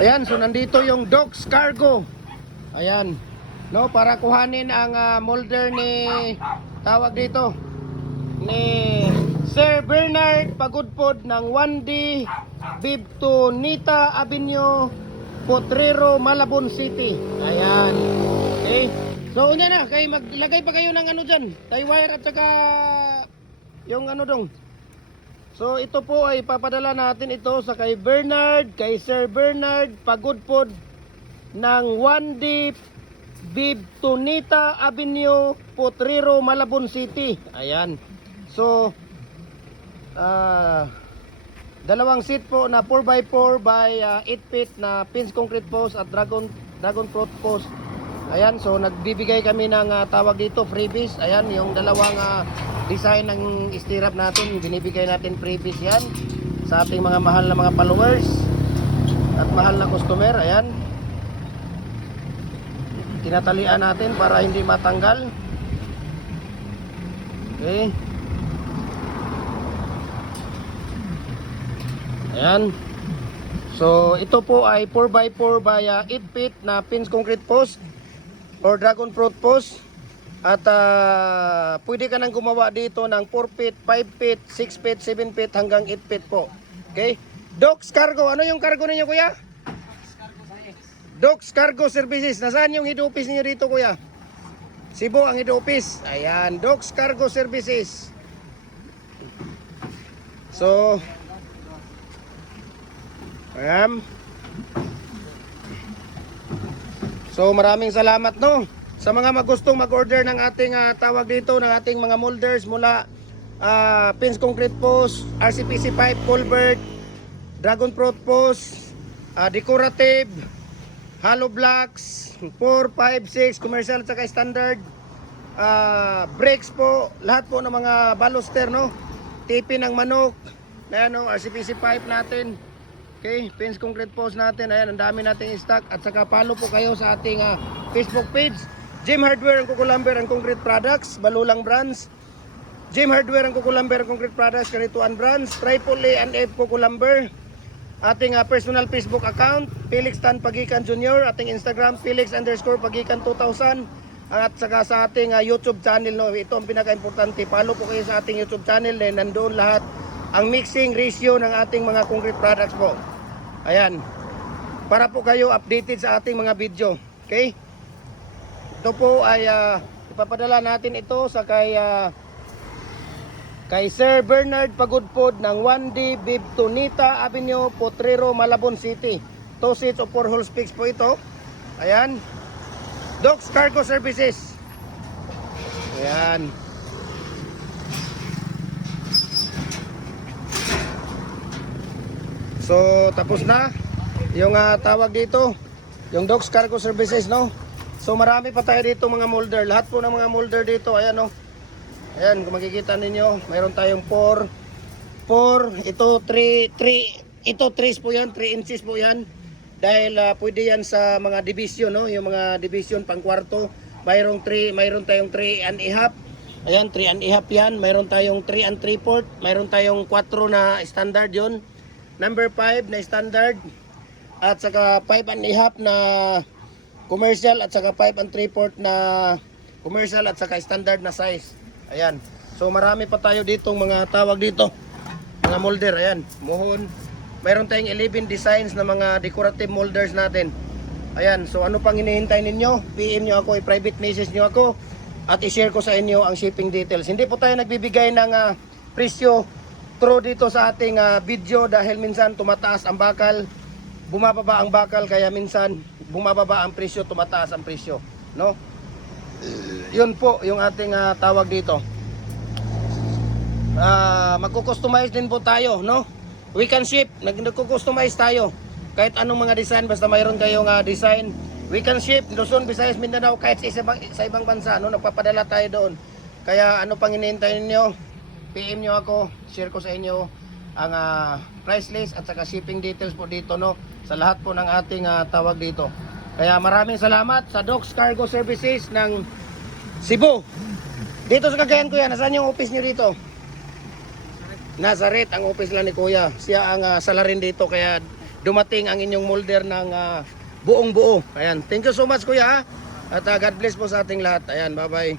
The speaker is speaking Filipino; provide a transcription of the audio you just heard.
Ayan, so nandito yung Doc's Cargo. Ayan, no, para kuhanin ang molder ni, tawag dito, ni Sir Bernard Pagudpod ng 1D Bibtonita Avenue, Potrero, Malabon City. Ayan. Okay. So una na, kay maglagay pa kayo ng ano dyan, tie wire at saka yung ano dong. So ito po ay papadala natin ito sa kay Bernard, kay Sir Bernard Pagudpod ng 1D Bibtonita Avenue, Potrero, Malabon City. Ayan. So dalawang seat po na 4x4 by 8 feet na pins concrete post at dragon fruit post. Ayan, so nagbibigay kami ng tawag dito freebies. Ayan, yung dalawang design ng stirrup natin, binibigay natin freebies yan sa ating mga mahal na mga followers at mahal na customer. Ayan, tinatalian natin para hindi matanggal. Okay. Ayan. So ito po ay 4x4 by 8 feet na pins concrete post or dragon fruit post. At pwede ka nang gumawa dito ng 4 feet, 5 feet, 6 feet, 7 feet hanggang 8 feet po. Okay? Doc's Cargo. Ano yung cargo ninyo, kuya? Doc's Cargo Services. Nasaan yung head office niyo dito, kuya? Cebu ang head office. Ayan, Doc's Cargo Services. So ayan. So maraming salamat, no, sa mga magustong mag-order ng ating tawag dito, ng ating mga molders mula pins concrete post, RCPC pipe, culvert, dragon fruit post, decorative, hollow blocks, 4, 5, 6, commercial at saka standard, brakes po, lahat po ng mga baluster, no, tipi ng manok, ayan, no, RCPC pipe natin. Okay, pins concrete post natin. Ayan, ang dami nating stock. At saka follow po kayo sa ating Facebook page. Jim Hardware ang Kukulamber ang Concrete Products, Balulang Brands. Jim Hardware ang Kukulamber ang Concrete Products, Kanituan Brands. Triple A and F Kukulamber. Ating personal Facebook account, Felix Tan Pagikan Jr. Ating Instagram, Felix_Pagikan 2000. At saka sa ating YouTube channel, no, ito ang pinaka-importante. Follow po kayo sa ating YouTube channel. Then nandoon lahat ang mixing ratio ng ating mga concrete products po. Ayan, para po kayo updated sa ating mga video. Okay, ito po ay ipapadala natin ito sa kay Sir Bernard Pagudpod ng 1D Bibtonita Avenue, Potrero, Malabon City. 2 seats of 4 holes fix po ito. Ayan, Doc's Cargo Services. Ayan. So tapos na yung tawag dito, yung Doc's Cargo Services, no. So marami pa tayo dito mga molder. Lahat po ng mga molder dito, ayan, no. Ayan, kung makikita ninyo, mayroon tayong 4, ito 3, ito 3 po yan, 3 inches po yan. Dahil pwede yan sa mga division, no, yung mga division pang kwarto. Mayroon tayong 3 and a half. Ayan, 3 and a half yan. Mayroon tayong 3 and 3/4. Mayroon tayong 4 na standard yon. Number 5 na standard, at saka 5 and a half na commercial, at saka 5 and 3/4 na commercial at saka standard na size. Ayan. So marami pa tayo ditong mga tawag dito, mga molder. Ayan, muhon. Mayroon tayong 11 designs na mga decorative molders natin. Ayan, so ano pang hinihintay ninyo? PM nyo ako, i-private message nyo ako at i-share ko sa inyo ang shipping details. Hindi po tayo nagbibigay ng presyo through dito sa ating video dahil minsan tumataas ang bakal, bumababa ang bakal, kaya minsan bumababa ang presyo, tumataas ang presyo, no? Yun po yung ating tawag dito. Magko-customize din po tayo, no? We can ship, nagko-customize tayo. Kahit anong mga design, basta mayroon kayong design, we can ship Luzon, Visayas, Mindanao, kahit sa ibang bansa, no? Nagpapadala tayo doon. Kaya ano pang hinihintay niyo? PM nyo ako, share ko sa inyo ang price list at saka shipping details po dito, no, sa lahat po ng ating tawag dito. Kaya maraming salamat sa Doc's Cargo Services ng Cebu. Dito sa Cagayan, kuya, nasaan yung office nyo dito? Nazaret ang office lang ni kuya. Siya ang salarin dito, kaya dumating ang inyong molder ng buong buo. Ayan, thank you so much kuya ha. At God bless po sa ating lahat. Ayan, bye-bye.